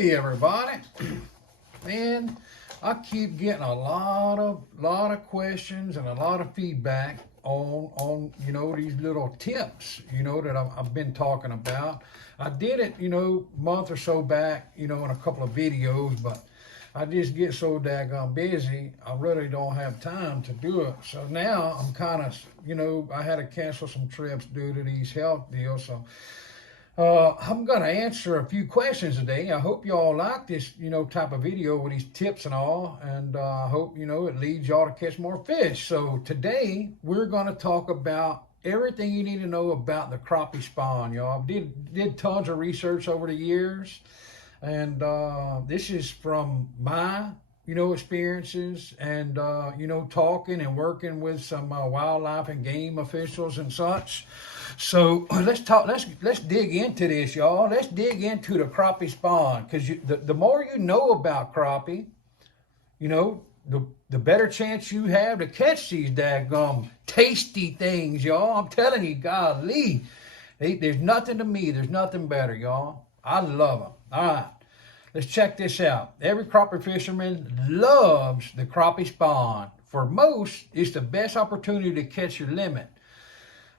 Hey everybody, man, I keep getting a lot of questions and a lot of feedback on these little tips that I've been talking about. I did it a month or so back in a couple of videos, but I just get so daggone busy, I really don't have time to do it. So now I'm kind of I had to cancel some trips due to these health deals. So I'm going to answer a few questions today. I hope you all like this, type of video with these tips and all. And I hope, it leads y'all to catch more fish. So today we're going to talk about everything you need to know about the crappie spawn, y'all. Did tons of research over the years. And this is from my, experiences and, talking and working with some wildlife and game officials and such. So let's dig into this, y'all. Let's dig into the crappie spawn, because the more you know about crappie, the better chance you have to catch these daggum tasty things, y'all. I'm telling you, golly, there's nothing to me. There's nothing better, y'all. I love them. All right. Let's check this out. Every crappie fisherman loves the crappie spawn. For most, it's the best opportunity to catch your limit.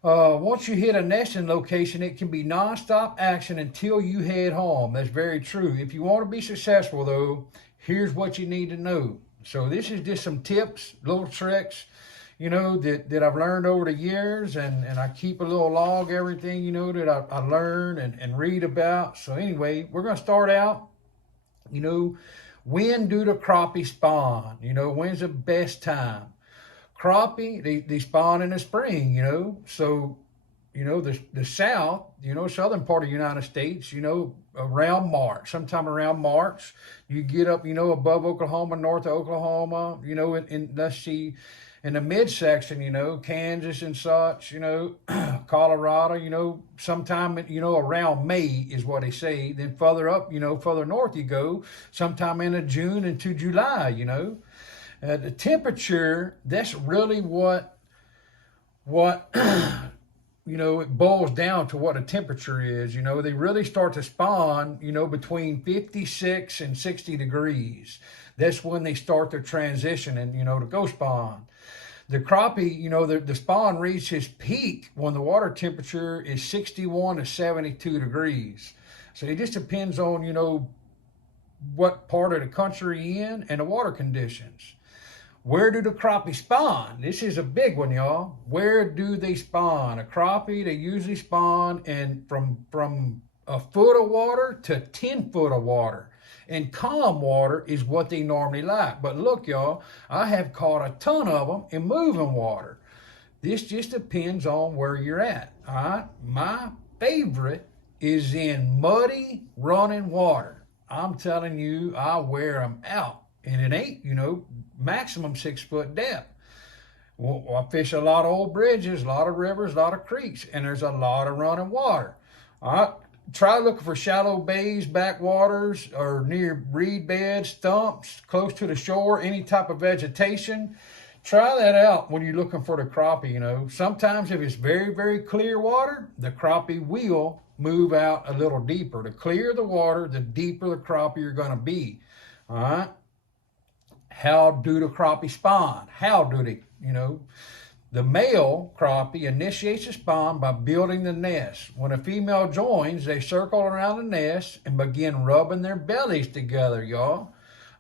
Once you hit a nesting location, it can be non-stop action until you head home. That's very true. If you want to be successful, though, here's what you need to know. So this is just some tips, little tricks, that I've learned over the years, and I keep a little log, everything, that I learn and read about. So anyway, we're going to start out. When do the crappie spawn? When's the best time? Crappie, they spawn in the spring, So, the south, southern part of the United States, around March, sometime around March, you get up, above Oklahoma, north of Oklahoma, let's see, in the midsection, Kansas and such, Colorado, sometime, around May is what they say. Then further up, further north you go, sometime into June into July, the temperature, that's really what it boils down to, what a temperature is. They really start to spawn, between 56 and 60 degrees. That's when they start their transition and, to go spawn. The crappie, the spawn reaches peak when the water temperature is 61 to 72 degrees. So it just depends on, what part of the country you're in and the water conditions. Where do the crappie spawn? This is a big one, y'all. Where do they spawn? A crappie, they usually spawn in from a foot of water to 10 foot of water. And calm water is what they normally like. But look, y'all, I have caught a ton of them in moving water. This just depends on where you're at, all right? My favorite is in muddy, running water. I'm telling you, I wear them out. And it ain't, maximum 6 foot depth. Well, I fish a lot of old bridges, a lot of rivers, a lot of creeks, and there's a lot of running water. All right. Try looking for shallow bays, backwaters, or near reed beds, stumps, close to the shore, any type of vegetation. Try that out when you're looking for the crappie, Sometimes if it's very, very clear water, the crappie will move out a little deeper. The clearer the water, the deeper the crappie you're going to be. All right? How do the crappie spawn? How do they, The male crappie initiates the spawn by building the nest. When a female joins, they circle around the nest and begin rubbing their bellies together, y'all.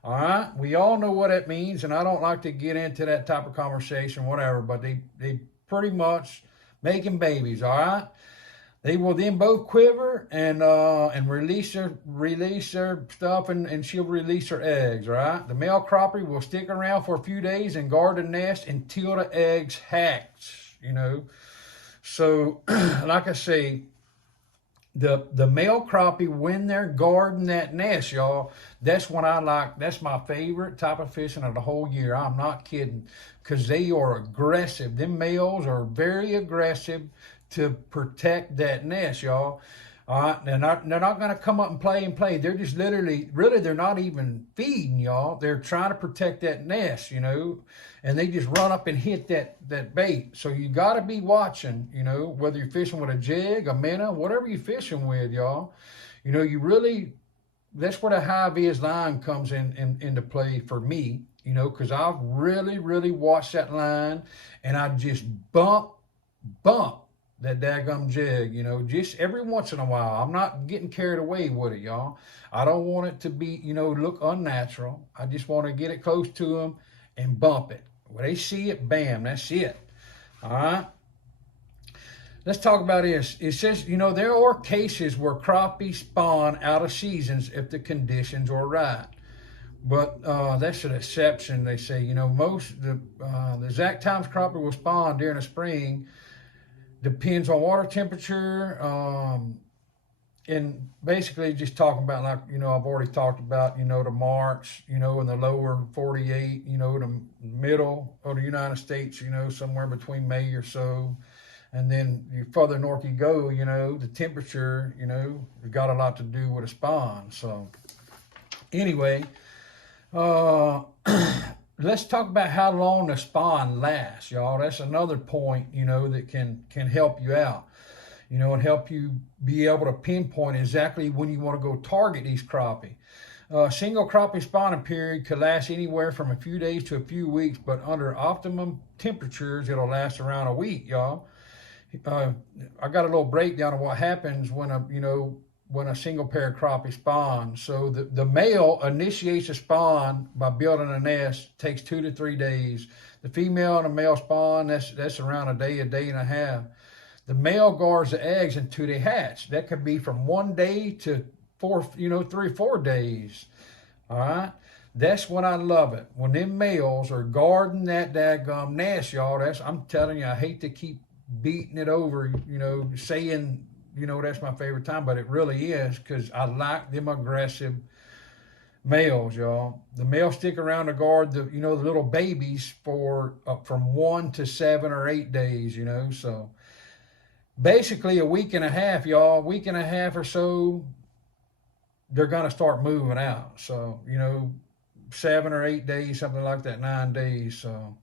All right? We all know what that means, and I don't like to get into that type of conversation, whatever, but they pretty much making babies, all right? They will then both quiver and release their stuff, and she'll release her eggs, right? The male crappie will stick around for a few days and guard the nest until the eggs hatch, So, like I say, the male crappie, when they're guarding that nest, y'all, that's my favorite type of fishing of the whole year. I'm not kidding, because they are aggressive. Them males are very aggressive to protect that nest, y'all. All right, they're not going to come up and play. They're just really, they're not even feeding, y'all. They're trying to protect that nest, and they just run up and hit that bait. So you got to be watching, whether you're fishing with a jig, a minnow, whatever you're fishing with, y'all. You really that's where the high vis line comes into play for me, you know, because I've really watched that line, and I just bump that daggum jig, you know, just every once in a while. I'm not getting carried away with it, y'all. I don't want it to be, you know, look unnatural. I just want to get it close to them and bump it. When they see it, bam, that's it. All right. Let's talk about this. It says, you know, there are cases where crappie spawn out of seasons if the conditions are right. But that's an exception. They say, you know, the exact times crappie will spawn during the spring depends on water temperature, and basically just talking about, like, you know, I've already talked about, you know, the March, you know, in the lower 48, you know, the middle of the United States, you know, somewhere between May or so. And then the further north you go, you know, the temperature, you know, got a lot to do with a spawn. So anyway, let's talk about how long the spawn lasts, y'all. That's another point, you know, that can help you out, you know, and help you be able to pinpoint exactly when you want to go target these crappie. Single crappie spawning period could last anywhere from a few days to a few weeks, but under optimum temperatures, it'll last around a week, y'all. I got a little breakdown of what happens when a single pair of crappie spawns. So the male initiates a spawn by building a nest. Takes 2 to 3 days. The female and the male spawn, that's around a day and a half. The male guards the eggs until they hatch. That could be from 1 day to 3 or 4 days. All right. That's when I love it. When them males are guarding that daggum nest, y'all. I'm telling you, I hate to keep beating it over, you know, saying, you know, that's my favorite time, but it really is, because I like them aggressive males, y'all. The males stick around to guard the little babies for from 1 to 7 or 8 days, you know. So basically a week and a half, y'all, week and a half or so, they're going to start moving out. So, you know, 7 or 8 days, something like that, 9 days. So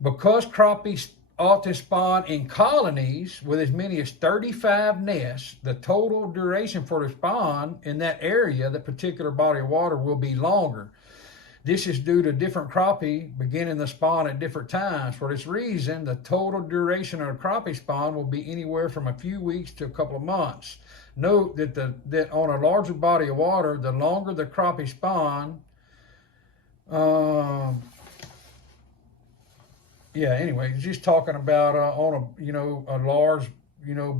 because crappies often spawn in colonies with as many as 35 nests, the total duration for the spawn in that area, the particular body of water, will be longer. This is due to different crappie beginning the spawn at different times. For this reason, the total duration of a crappie spawn will be anywhere from a few weeks to a couple of months. Note that on a larger body of water, the longer the crappie spawn, anyway, just talking about on a large,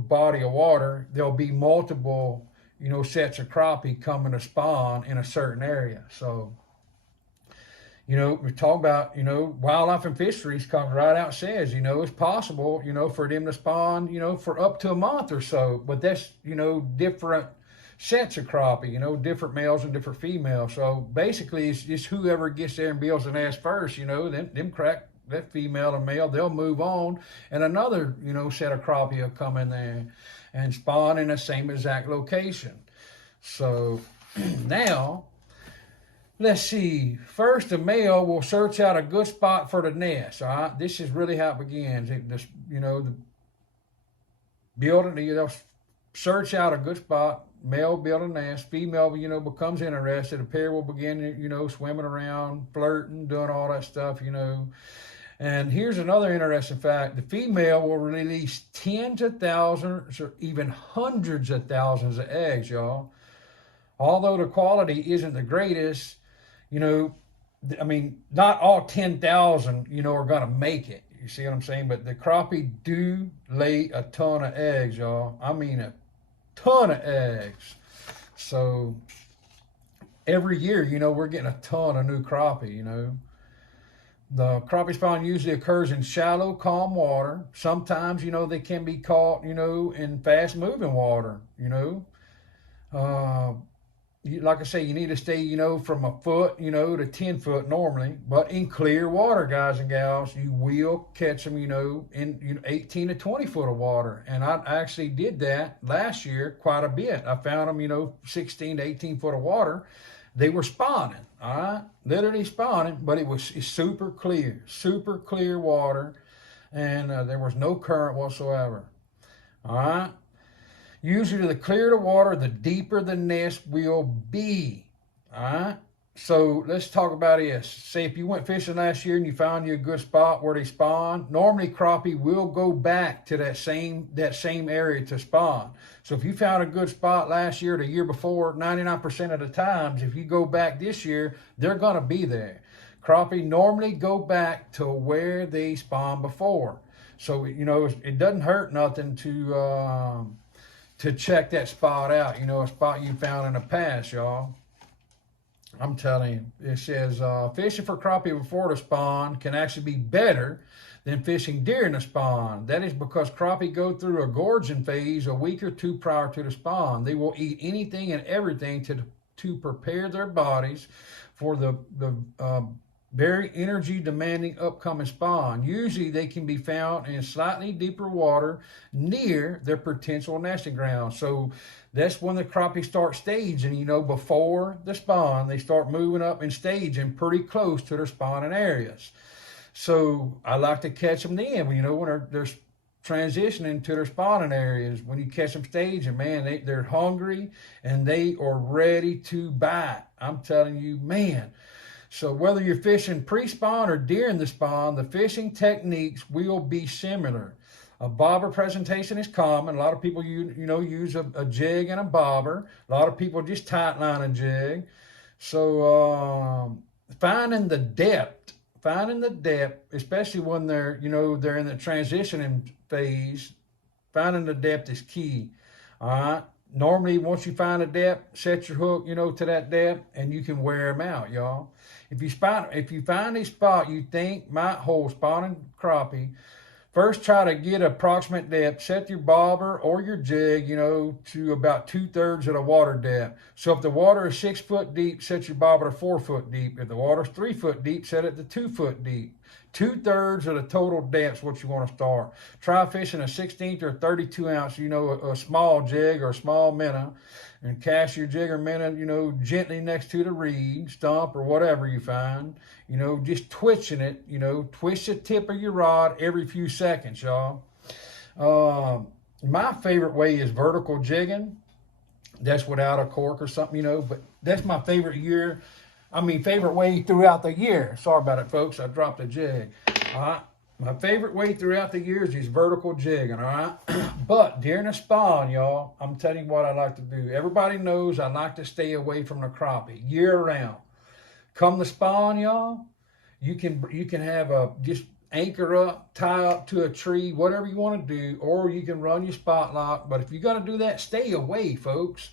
body of water, there'll be multiple, sets of crappie coming to spawn in a certain area. So, we talk about, wildlife and fisheries comes right out and says, it's possible, for them to spawn, for up to a month or so. But that's, different sets of crappie, different males and different females. So basically, it's just whoever gets there and builds a nest first, them crack. That female and male, they'll move on, and another, set of crappie will come in there and spawn in the same exact location. So now, let's see. First, the male will search out a good spot for the nest. All right, this is really how it begins. The building, they'll search out a good spot. Male build a nest. Female, becomes interested. A pair will begin, swimming around, flirting, doing all that stuff, And here's another interesting fact. The female will release tens of thousands or even hundreds of thousands of eggs, y'all. Although the quality isn't the greatest, not all 10,000, are going to make it. You see what I'm saying? But the crappie do lay a ton of eggs, y'all. I mean, a ton of eggs. So every year, we're getting a ton of new crappie, The crappie spawn usually occurs in shallow, calm water. Sometimes, they can be caught, in fast-moving water, Like I say, you need to stay, from a foot, to 10 foot normally. But in clear water, guys and gals, you will catch them, in 18 to 20 foot of water. And I actually did that last year quite a bit. I found them, 16 to 18 foot of water. They were spawning, all right? Literally spawning, but it's super clear water, and there was no current whatsoever, all right? Usually the clearer the water, the deeper the nest will be. All right. So let's talk about this. Say if you went fishing last year and you found you a good spot where they spawn, normally crappie will go back to that same area to spawn. So if you found a good spot last year, the year before, 99% of the times, if you go back this year, they're gonna be there. Crappie normally go back to where they spawned before. So it doesn't hurt nothing to check that spot out. A spot you found in the past, y'all. I'm telling you, it says fishing for crappie before the spawn can actually be better than fishing during the spawn. That is because crappie go through a gorging phase a week or two prior to the spawn. They will eat anything and everything to prepare their bodies for the very energy demanding upcoming spawn. Usually they can be found in slightly deeper water near their potential nesting ground. So that's when the crappie start staging, before the spawn. They start moving up and staging pretty close to their spawning areas. So I like to catch them then, when they're transitioning to their spawning areas. When you catch them staging, man, they're hungry and they are ready to bite. I'm telling you, man. So whether you're fishing pre-spawn or during the spawn, the fishing techniques will be similar. A bobber presentation is common. A lot of people use a jig and a bobber. A lot of people just tight line a jig. So finding the depth, especially when they're in the transitioning phase, finding the depth is key. All right. Normally, once you find a depth, set your hook, to that depth, and you can wear them out, y'all. If you find a spot you think might hold spawning crappie, first try to get approximate depth. Set your bobber or your jig, to about 2/3 of the water depth. So if the water is 6 foot deep, set your bobber to 4 foot deep. If the water's 3 foot deep, set it to 2 foot deep. 2/3 of the total depth is what you want to start. Try fishing a 16th or 32 ounce, a small jig or a small minnow, and cast your jig or minnow, gently next to the reed, stump, or whatever you find. Just twitching it, twist the tip of your rod every few seconds, y'all. My favorite way is vertical jigging. That's without a cork or something, but that's my favorite way throughout the year. Sorry about it, folks. I dropped a jig. All right. My favorite way throughout the years is vertical jigging, all right? But during the spawn, y'all, I'm telling you what I like to do. Everybody knows I like to stay away from the crappie year round. Come the spawn, y'all, you can have just anchor up, tie up to a tree, whatever you want to do, or you can run your spot lock. But if you're going to do that, stay away, folks.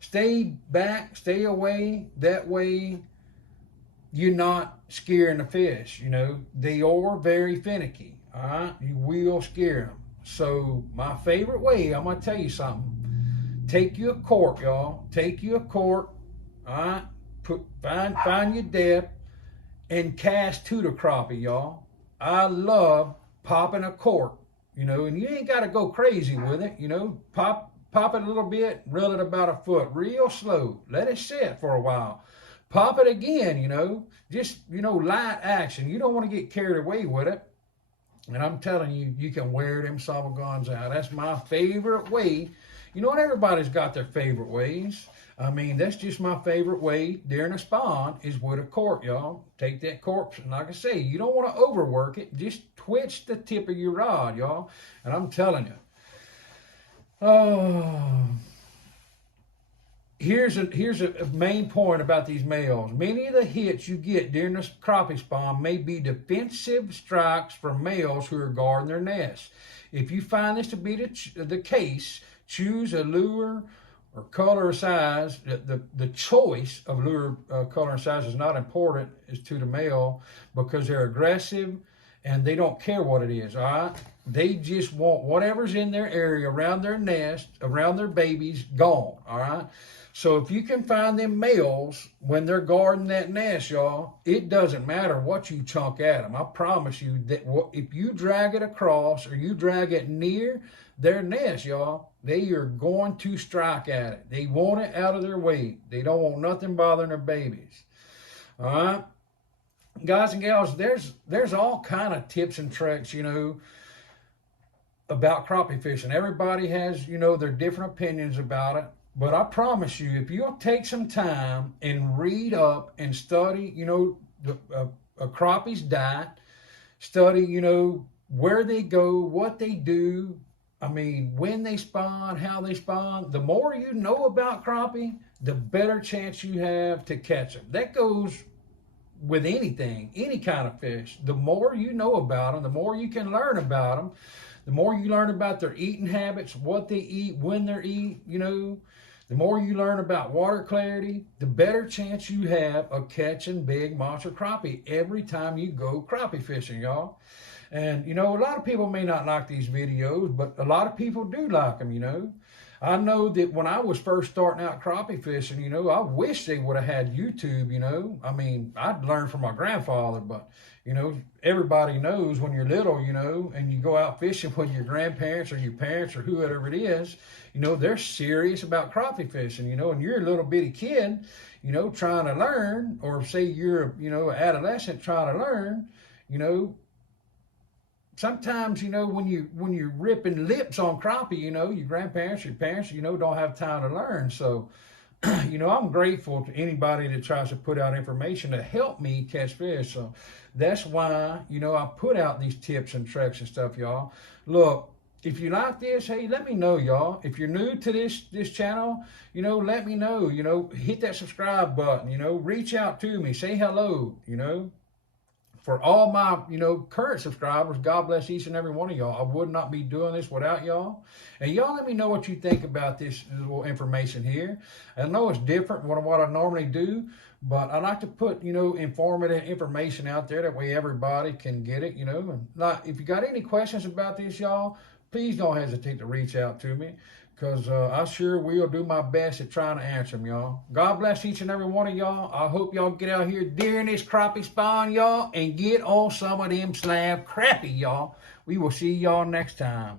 Stay back, stay away. That way you're not scaring the fish. They are very finicky. All right, you will scare them. So my favorite way, I'm gonna tell you something. Take you a cork, y'all. Take you a cork. All right, find your depth and cast to the crappie, y'all. I love popping a cork. And you ain't got to go crazy with it. Pop it a little bit, reel it about a foot, real slow. Let it sit for a while. Pop it again, just, light action. You don't want to get carried away with it. And I'm telling you, you can wear them summer guns out. That's my favorite way. And everybody's got their favorite ways. That's just my favorite way during a spawn is with a cork, y'all. Take that cork, and like I say, you don't want to overwork it. Just twitch the tip of your rod, y'all. And I'm telling you, Here's a main point about these males. Many of the hits you get during the crappie spawn may be defensive strikes from males who are guarding their nests. If you find this to be the case, choose a lure or color or size. The choice of lure, color, and size is not important as to the male because they're aggressive and they don't care what it is, all right? They just want whatever's in their area, around their nest, around their babies, gone, all right? So if you can find them males when they're guarding that nest, y'all, it doesn't matter what you chunk at them. I promise you that if you drag it across or you drag it near their nest, y'all, they are going to strike at it. They want it out of their way. They don't want nothing bothering their babies. All right? Guys and gals, there's all kind of tips and tricks, about crappie fishing. Everybody has, you know, their different opinions about it. But I promise you, if you'll take some time and read up and study, you know, a crappie's diet, study, you know, where they go, what they do, I mean, when they spawn, how they spawn, the more you know about crappie, the better chance you have to catch them. That goes with anything, any kind of fish. The more you know about them, the more you can learn about them, the more you learn about their eating habits, what they eat, when they eat, you know, the more you learn about water clarity, the better chance you have of catching big monster crappie every time you go crappie fishing, y'all. And, you know, a lot of people may not like these videos, but a lot of people do like them, you know. I know that when I was first starting out crappie fishing, you know, I wish they would have had YouTube, you know. I mean, I'd learned from my grandfather, but, you know, everybody knows when you're little, you know, and you go out fishing with your grandparents or your parents or whoever it is, you know, they're serious about crappie fishing, you know, and you're a little bitty kid, you know, trying to learn, or say you're, you know, an adolescent trying to learn, you know. Sometimes, you know, when you're ripping lips on crappie, you know, your grandparents, your parents, you know, don't have time to learn. So, you know, I'm grateful to anybody that tries to put out information to help me catch fish. So that's why, you know, I put out these tips and tricks and stuff, y'all. Look, if you like this, hey, let me know, y'all. If you're new to this channel, you know, let me know. You know, hit that subscribe button. You know, reach out to me, say hello. You know. For all my, you know, current subscribers, God bless each and every one of y'all. I would not be doing this without y'all. And y'all let me know what you think about this little information here. I know it's different from what I normally do, but I like to put, you know, informative information out there. That way everybody can get it, you know. And not, if you got any questions about this, y'all, please don't hesitate to reach out to me, because I sure will do my best at trying to answer them, y'all. God bless each and every one of y'all. I hope y'all get out here during this crappie spawn, y'all, and get on some of them slab crappie, y'all. We will see y'all next time.